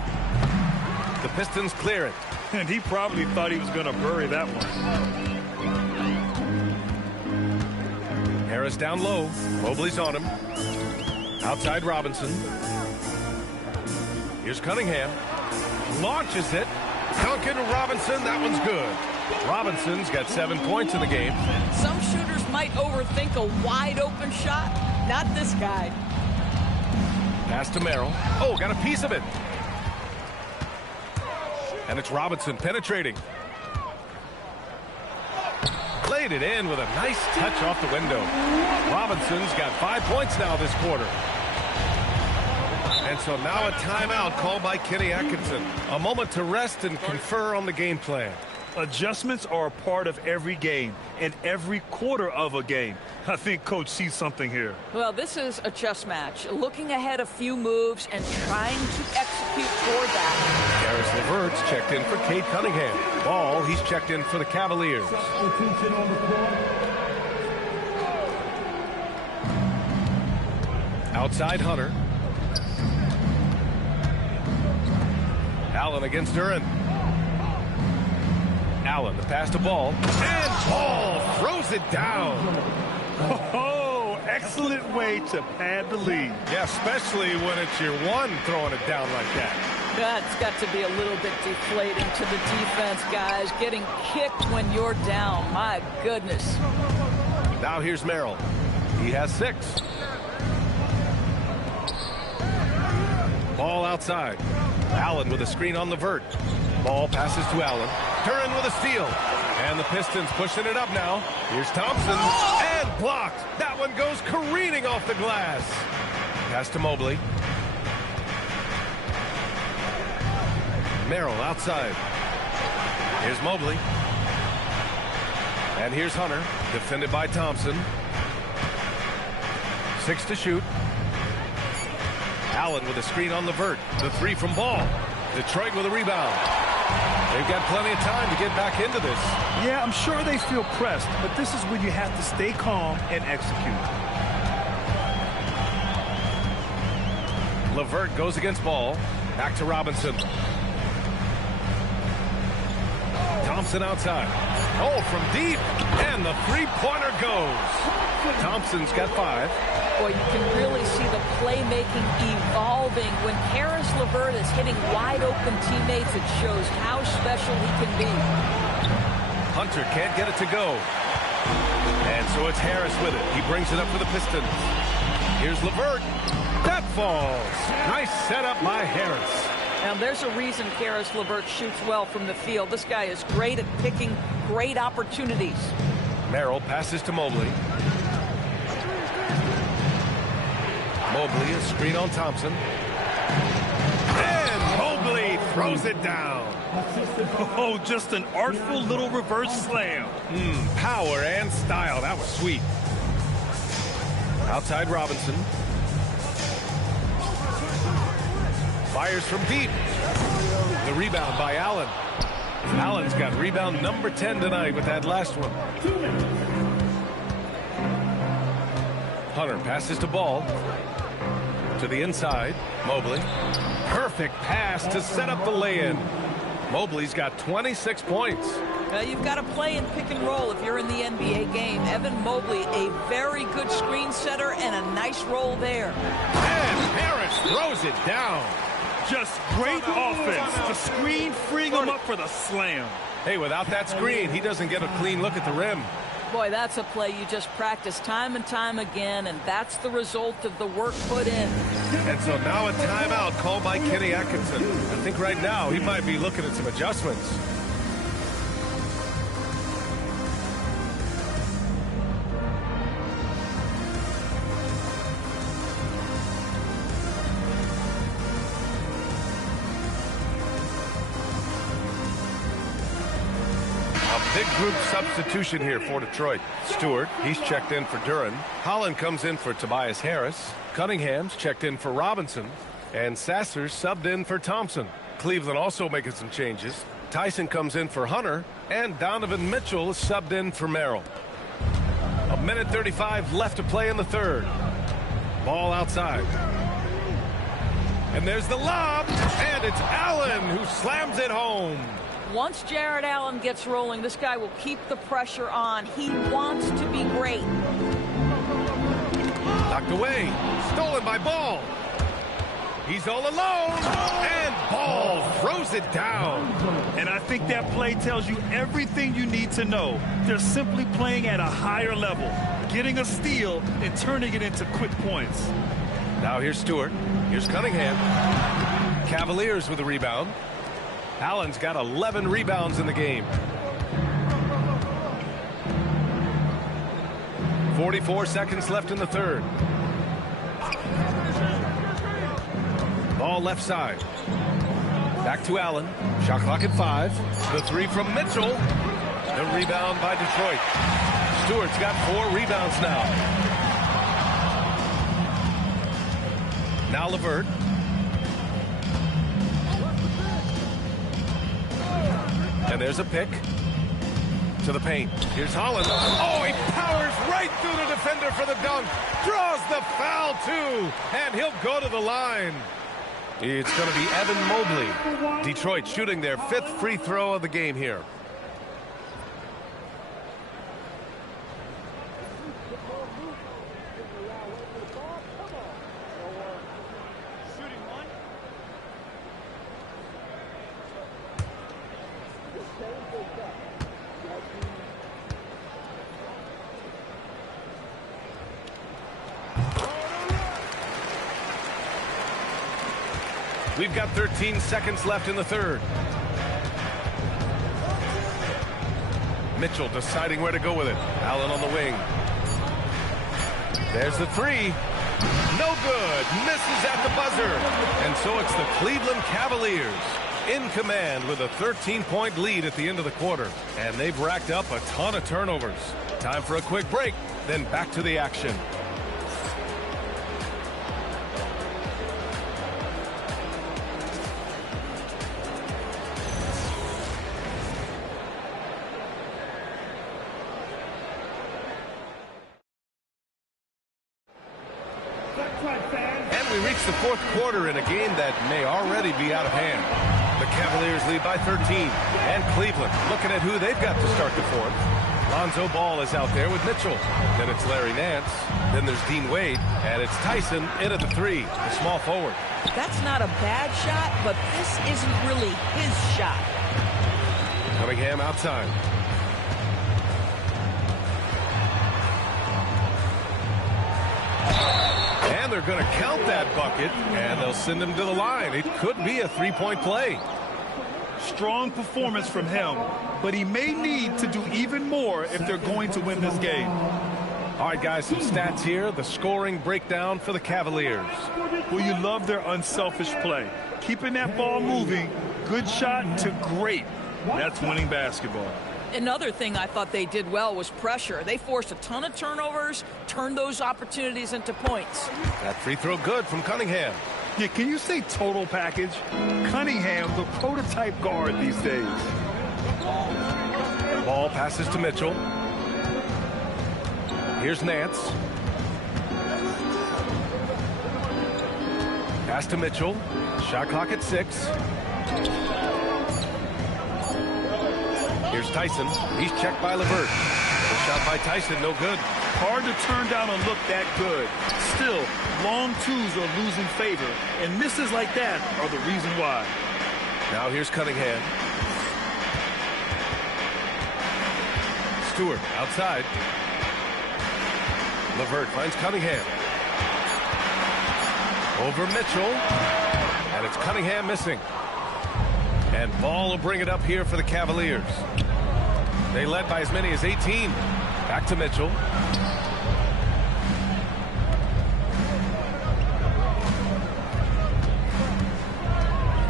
The Pistons clear it. And he probably thought he was going to bury that one. Harris down low. Mobley's on him. Outside Robinson. Here's Cunningham. Launches it. Duncan Robinson. That one's good. Robinson's got 7 points in the game. Some shooters might overthink a wide open shot. Not this guy. Pass to Merrill. Oh, got a piece of it. And it's Robinson penetrating. Laid it in with a nice touch off the window. Robinson's got 5 points now this quarter. And so now a timeout called by Kenny Atkinson. A moment to rest and confer on the game plan. Adjustments are a part of every game and every quarter of a game. I think Coach sees something here. Well, this is a chess match. Looking ahead a few moves and trying to execute toward that. Harris LeVert's checked in for Cade Cunningham. Ball, he's checked in for the Cavaliers. Outside Hunter. Allen against Duran. Allen, the pass to Ball. And Ball throws it down. Oh, excellent way to pad the lead. Yeah, especially when it's your one throwing it down like that. That's got to be a little bit deflating to the defense, guys. Getting kicked when you're down. My goodness. Now here's Merrill. He has 6. Ball outside. Allen with a screen on LeVert. Ball passes to Allen. Duran with a steal. And the Pistons pushing it up now. Here's Thompson. And blocked. That one goes careening off the glass. Pass to Mobley. Merrill outside. Here's Mobley. And here's Hunter. Defended by Thompson. 6 to shoot. Allen with a screen on LeVert. The 3 from Ball. Detroit with a rebound. They've got plenty of time to get back into this. Yeah, I'm sure they feel pressed, but this is when you have to stay calm and execute. LeVert goes against Ball. Back to Robinson. Thompson outside. Oh, from deep. And the three-pointer goes. Thompson's got 5. Boy, you can really see the playmaking evolving. When Harris LeVert is hitting wide-open teammates, it shows how special he can be. Hunter can't get it to go. And so it's Harris with it. He brings it up for the Pistons. Here's LeVert. That falls. Nice setup by Harris. Now, there's a reason Harris LeVert shoots well from the field. This guy is great at picking great opportunities. Merrill passes to Mobley. Mobley, a screen on Thompson. And Mobley throws it down. Oh, just an artful little reverse slam. Power and style. That was sweet. Outside Robinson. Fires from deep. The rebound by Allen. Allen's got rebound number 10 tonight with that last one. Hunter passes to Ball. To the inside. Mobley. Perfect pass to set up the lay-in. Mobley's got 26 points. You've got to play in pick and roll if you're in the NBA game. Evan Mobley, a very good screen setter and a nice roll there. And Harris throws it down. Just great offense. The screen freeing him up for the slam. Hey, without that screen, he doesn't get a clean look at the rim. Boy, that's a play you just practice time and time again, and that's the result of the work put in. And so now a timeout called by Kenny Atkinson. I think right now he might be looking at some adjustments. Big group substitution here for Detroit. Stewart, he's checked in for Duran. Holland comes in for Tobias Harris. Cunningham's checked in for Robinson. And Sasser's subbed in for Thompson. Cleveland also making some changes. Tyson comes in for Hunter. And Donovan Mitchell is subbed in for Merrill. 1:35 left to play in the third. Ball outside. And there's the lob. And it's Allen who slams it home. Once Jared Allen gets rolling, this guy will keep the pressure on. He wants to be great. Knocked away. Stolen by Ball. He's all alone. And Ball throws it down. And I think that play tells you everything you need to know. They're simply playing at a higher level, getting a steal and turning it into quick points. Now here's Stewart. Here's Cunningham. Cavaliers with a rebound. Allen's got 11 rebounds in the game. 44 seconds left in the third. Ball left side. Back to Allen. Shot clock at 5. The three from Mitchell. The rebound by Detroit. Stewart's got 4 rebounds now. Now LeVert. And there's a pick to the paint. Here's Holland. Oh, he powers right through the defender for the dunk. Draws the foul, too. And he'll go to the line. It's going to be Evan Mobley. Detroit shooting their 5th free throw of the game here. We've got 13 seconds left in the third. Mitchell deciding where to go with it. Allen on the wing. There's the three. No good. Misses at the buzzer. And so it's the Cleveland Cavaliers in command with a 13-point lead at the end of the quarter. And they've racked up a ton of turnovers. Time for a quick break, then back to the action. We reach the fourth quarter in a game that may already be out of hand. The Cavaliers lead by 13. And Cleveland looking at who they've got to start the fourth. Lonzo Ball is out there with Mitchell. Then it's Larry Nance. Then there's Dean Wade. And it's Tyson in at the 3, the small forward. That's not a bad shot, but this isn't really his shot. Cunningham outside. And they're going to count that bucket, and they'll send him to the line. It could be a 3-point play. Strong performance from him, but he may need to do even more if they're going to win this game. All right, guys, some stats here. The scoring breakdown for the Cavaliers. Well, you love their unselfish play. Keeping that ball moving, good shot to great. That's winning basketball. Another thing I thought they did well was pressure. They forced a ton of turnovers, turned those opportunities into points. That free throw good from Cunningham. Yeah, can you say total package? Cunningham, the prototype guard these days. Ball passes to Mitchell. Here's Nance. Pass to Mitchell. Shot clock at 6. Here's Tyson. He's checked by LeVert. The shot by Tyson, no good. Hard to turn down a look that good. Still, long twos are losing favor, and misses like that are the reason why. Now here's Cunningham. Stewart outside. LeVert finds Cunningham. Over Mitchell. And it's Cunningham missing. And Ball will bring it up here for the Cavaliers. They led by as many as 18. Back to Mitchell.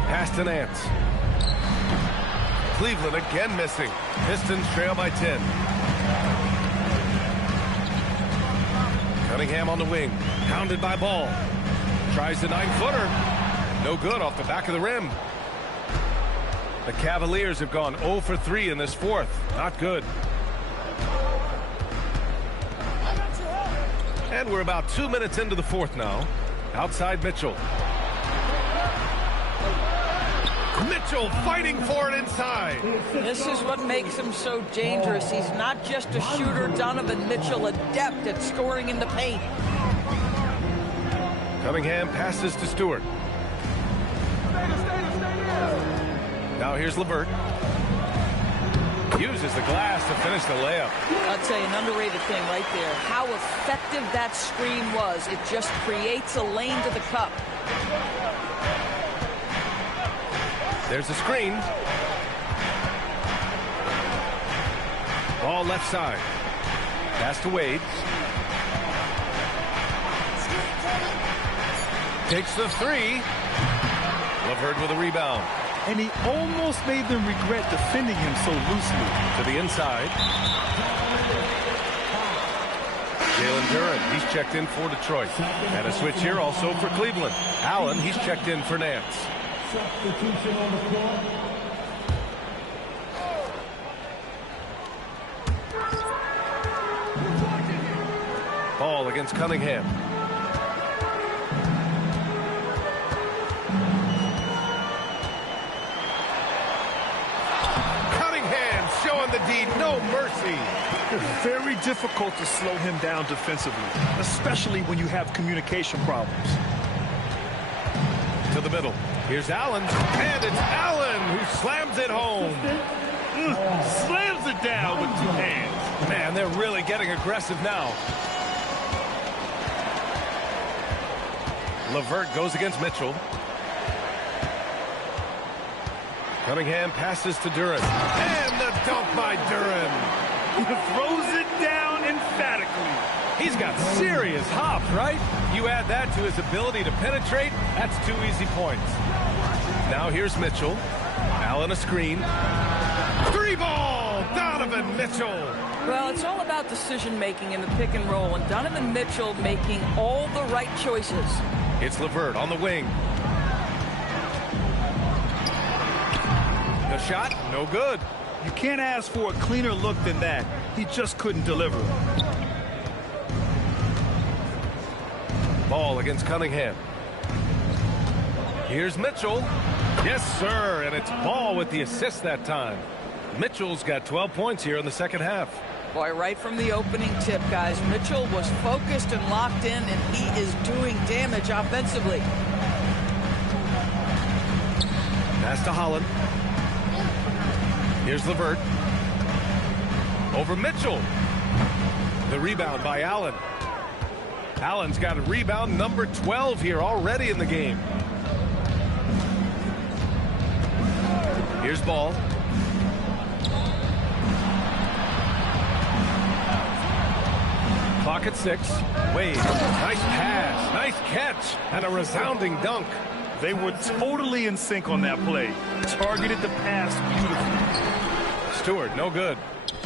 Pass to Nance. Cleveland again missing. Pistons trail by 10. Cunningham on the wing. Pounded by Ball. Tries the 9-footer. No good off the back of the rim. The Cavaliers have gone 0 for 3 in this fourth. Not good. And we're about 2 minutes into the fourth now. Outside Mitchell. Mitchell fighting for it inside. This is what makes him so dangerous. He's not just a shooter. Donovan Mitchell, adept at scoring in the paint. Cunningham passes to Stewart. Now here's LeVert. Uses the glass to finish the layup. I'd say an underrated thing right there. How effective that screen was. It just creates a lane to the cup. There's a screen. Ball left side. Pass to Wade. Takes the 3. LeVert with a rebound. And he almost made them regret defending him so loosely. To the inside. Jalen Duren, he's checked in for Detroit. And a switch here also for Cleveland. Allen, he's checked in for Nance. Substitution on the floor. Ball against Cunningham. Cunningham showing the deed, no mercy. It's very difficult to slow him down defensively, especially when you have communication problems. To the middle. Here's Allen, and it's Allen who slams it home. Slams it down with 2 hands. Man, they're really getting aggressive now. LeVert goes against Mitchell. Cunningham passes to Duren. And the dunk by Duren. Throws it down emphatically. He's got serious hop, right? You add that to his ability to penetrate, that's 2 easy points. Now here's Mitchell. Allen a screen. 3-ball! Donovan Mitchell! Well, it's all about decision-making in the pick and roll, and Donovan Mitchell making all the right choices. It's LeVert on the wing. The shot, no good. You can't ask for a cleaner look than that. He just couldn't deliver. Ball against Cunningham. Here's Mitchell. Yes, sir, and it's Ball with the assist that time. Mitchell's got 12 points here in the second half. Boy, right from the opening tip, guys, Mitchell was focused and locked in, and he is doing damage offensively. Pass to Holland. Here's LeVert. Over Mitchell. The rebound by Allen. Allen's got a rebound number 12 here already in the game. Here's Ball. Clock Clock at 6. Wade, nice pass, nice catch, and a resounding dunk. They were totally in sync on that play. Targeted the pass beautifully. Stewart, no good.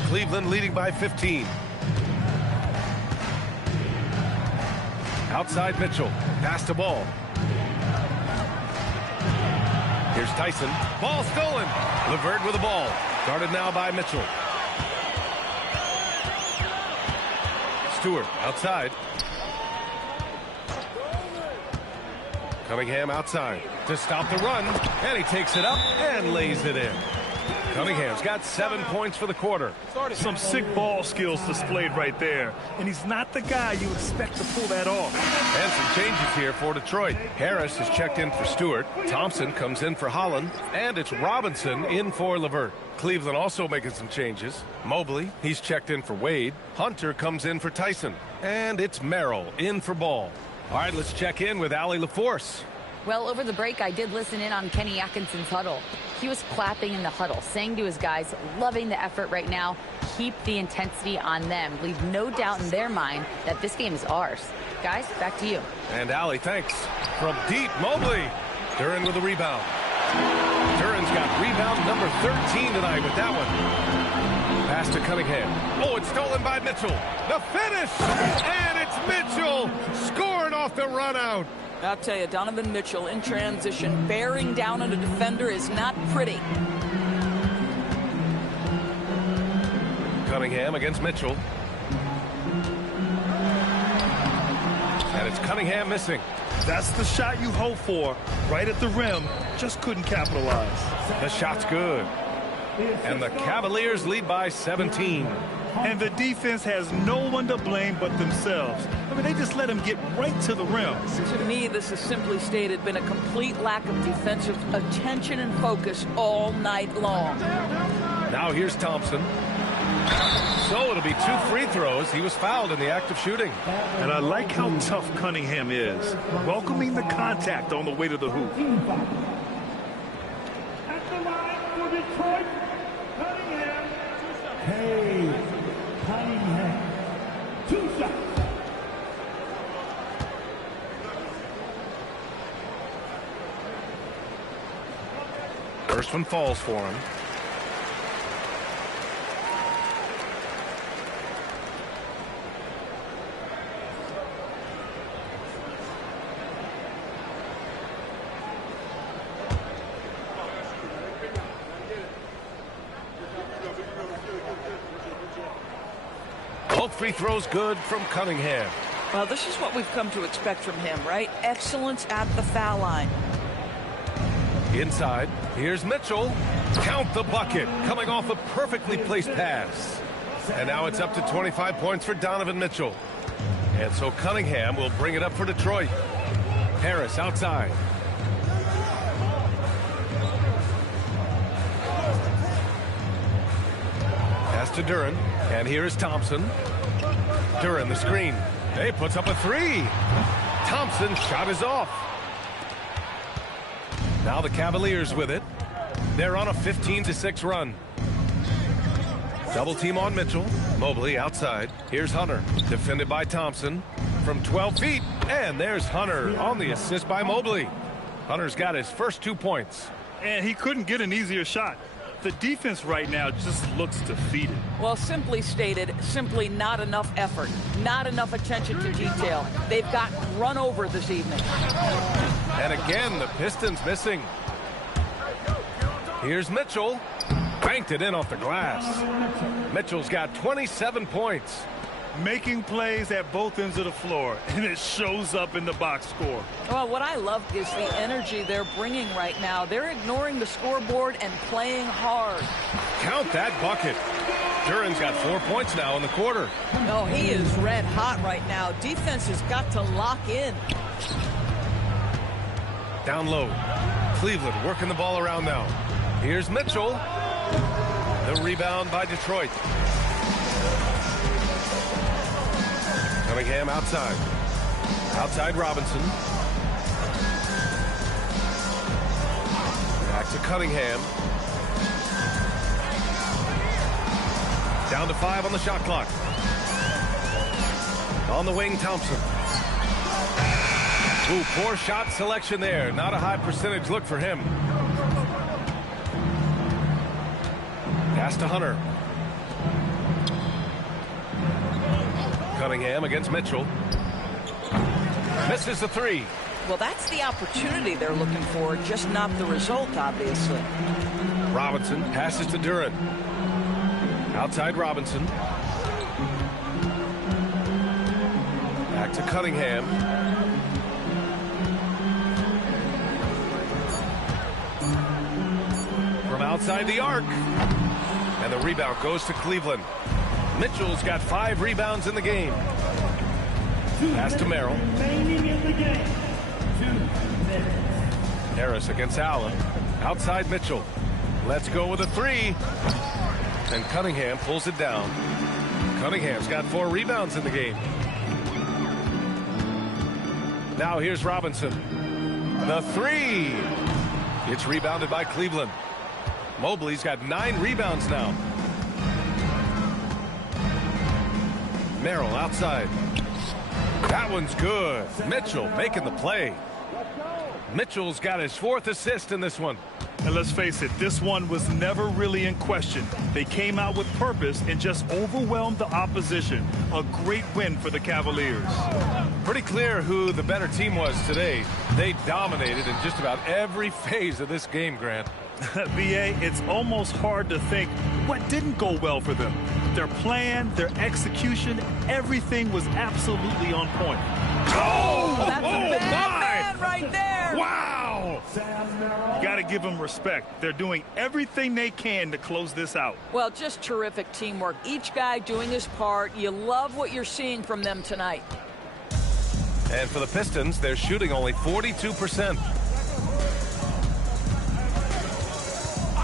Cleveland leading by 15. Outside Mitchell. Pass the ball. Here's Tyson. Ball stolen. LeVert with the ball. Guarded now by Mitchell. Stewart outside. Cunningham outside to stop the run. And he takes it up and lays it in. Cunningham's got 7 points for the quarter. Some sick ball skills displayed right there. And he's not the guy you expect to pull that off. And some changes here for Detroit. Harris is checked in for Stewart. Thompson comes in for Holland. And it's Robinson in for LeVert. Cleveland also making some changes. Mobley, he's checked in for Wade. Hunter comes in for Tyson. And it's Merrill in for Ball. All right, let's check in with Allie LaForce. Well, over the break, I did listen in on Kenny Atkinson's huddle. He was clapping in the huddle, saying to his guys, loving the effort right now. Keep the intensity on them. Leave no doubt in their mind that this game is ours. Guys, back to you. And Allie, thanks. From deep, Mobley. Duren with the rebound. Duren's got rebound number 13 tonight with that one. Pass to Cunningham. Oh, it's stolen by Mitchell. The finish! And it's Mitchell scoring off the run out. I'll tell you, Donovan Mitchell in transition, bearing down on a defender is not pretty. Cunningham against Mitchell. And it's Cunningham missing. That's the shot you hope for. Right at the rim. Just couldn't capitalize. The shot's good. And the Cavaliers lead by 17. And the defense has no one to blame but themselves. I mean, they just let him get right to the rim. To me, this is simply stated been a complete lack of defensive attention and focus all night long. Now here's Thompson. So it'll be 2 free throws. He was fouled in the act of shooting. And I like how tough Cunningham is, welcoming the contact on the way to the hoop. At the line for Detroit, Cunningham. Hey, Cunningham. 2 shots. First one falls for him. Both free throws good from Cunningham. Well, this is what we've come to expect from him, right? Excellence at the foul line. Inside, here's Mitchell. Count the bucket, coming off a perfectly placed pass. And now it's up to 25 points for Donovan Mitchell. And so Cunningham will bring it up for Detroit. Harris outside. Pass to Duren. And here is Thompson. Duren, the screen. He puts up a 3. Thompson's shot is off. Now the Cavaliers with it. They're on a 15-6 run. Double team on Mitchell. Mobley outside. Here's Hunter. Defended by Thompson from 12 feet. And there's Hunter on the assist by Mobley. Hunter's got his first 2 points. And he couldn't get an easier shot. The defense right now just looks defeated. Well, simply stated, simply not enough effort, not enough attention to detail. They've gotten run over this evening. And again, the Pistons missing. Here's Mitchell. Banked it in off the glass. Mitchell's got 27 points. Making plays at both ends of the floor, and it shows up in the box score. Well, what I love is the energy they're bringing right now. They're ignoring the scoreboard and playing hard. Count that bucket. Duren's got 4 points now in the quarter. Oh, he is red hot right now. Defense has got to lock in. Down low. Cleveland working the ball around now. Here's Mitchell. The rebound by Detroit. Cunningham outside. Outside Robinson. Back to Cunningham. Down to 5 on the shot clock. On the wing, Thompson. Ooh, poor shot selection there. Not a high percentage look for him. Pass to Hunter. Cunningham against Mitchell. Misses the three. Well, that's the opportunity they're looking for, just not the result, obviously. Robinson passes to Durant. Outside Robinson. Back to Cunningham. From outside the arc. And the rebound goes to Cleveland. Mitchell's got 5 rebounds in the game. Pass to Merrill. Harris against Allen. Outside Mitchell. Let's go with a 3. And Cunningham pulls it down. Cunningham's got 4 rebounds in the game. Now here's Robinson. The 3. It's rebounded by Cleveland. Mobley's got 9 rebounds now. Merrill outside. That one's good. Mitchell making the play. Mitchell's got his 4th assist in this one. And let's face it, this one was never really in question. They came out with purpose and just overwhelmed the opposition. A great win for the Cavaliers. Pretty clear who the better team was today. They dominated in just about every phase of this game, Grant. BA, it's almost hard to think what didn't go well for them. Their plan, their execution, everything was absolutely on point. Oh, that's a bad man right there. Wow! Got to give them respect. They're doing everything they can to close this out. Well, just terrific teamwork. Each guy doing his part. You love what you're seeing from them tonight. And for the Pistons, they're shooting only 42%.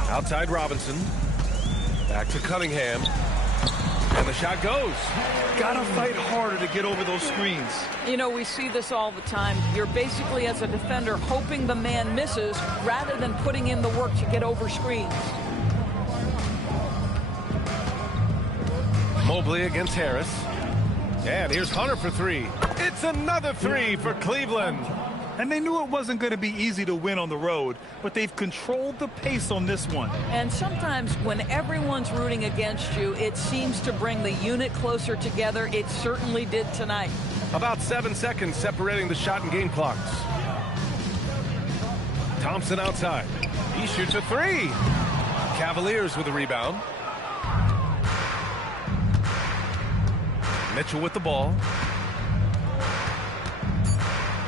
Outside Robinson. Back to Cunningham. And the shot goes. Gotta fight harder to get over those screens. You know, we see this all the time. You're basically, as a defender, hoping the man misses rather than putting in the work to get over screens. Mobley against Harris. And here's Hunter for 3. It's another 3 for Cleveland. And they knew it wasn't going to be easy to win on the road, but they've controlled the pace on this one. And sometimes when everyone's rooting against you, it seems to bring the unit closer together. It certainly did tonight. About 7 seconds separating the shot and game clocks. Thompson outside. He shoots a 3. Cavaliers with the rebound. Mitchell with the ball.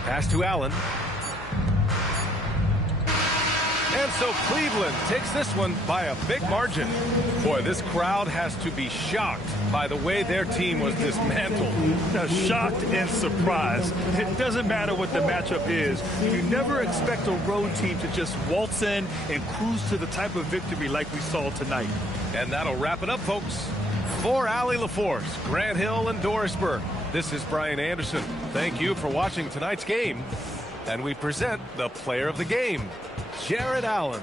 Pass to Allen. And so Cleveland takes this one by a big margin. Boy, this crowd has to be shocked by the way their team was dismantled. Now, shocked and surprised. It doesn't matter what the matchup is. You never expect a road team to just waltz in and cruise to the type of victory like we saw tonight. And that'll wrap it up, folks. For Allie LaForce, Grant Hill, and Doris Burke, this is Brian Anderson. Thank you for watching tonight's game. And we present the player of the game, Jared Allen.